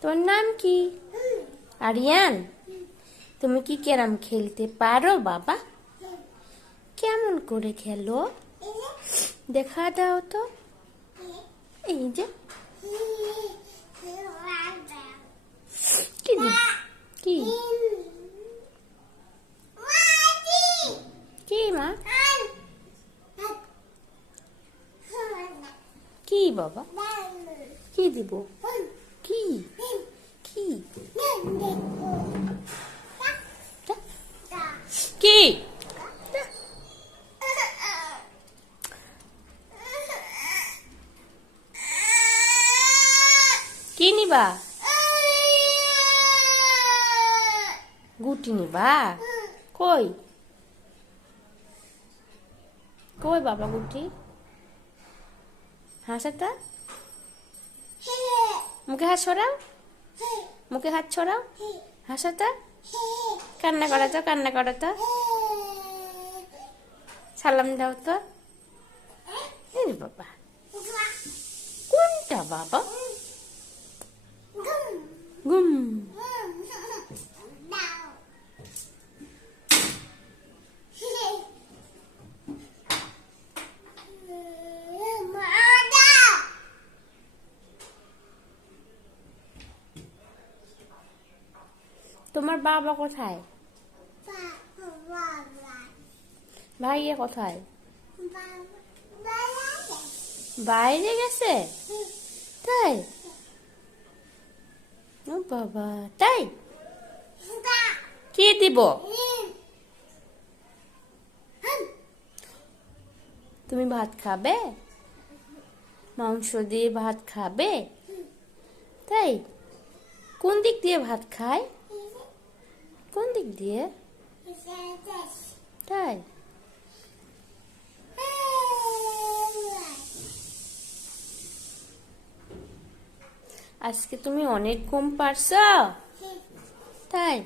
তোমার নাম কি? আরিয়ান। তুমি কি ক্যারাম খেলতে পারো বাবা? কেমন করে খেলো দেখা দাও তো। এই যে কি কি কি মা কি বাবা কি দিব কি কি কি কি নিবা? গুটি নিবা? কই কই বাবা গুটি? হাসাটা মুখে হাত ছড়াও, মুখে হাত ছড়াও, হাসাটা কান্না করা তো, কান্না করা তো, সালাম দাও তো। বাবা কোনটা বাবা? গুম তোমার বাবা কোথায়? ভাইয়া কোথায়? বাইরে গেছে। তাই? ও বাবা, তাই? কি দিব? তুমি ভাত খাবে? মাংস দিয়ে ভাত খাবে? তাই? কোন দিক দিয়ে ভাত খায়? কোন দিক দিয়ে? তাই? আজকে তুমি অনেক ঘুম পারছো। তাই?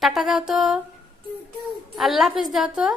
টাটা দাও তো, আল্লাহ হাফেজ দাও তো।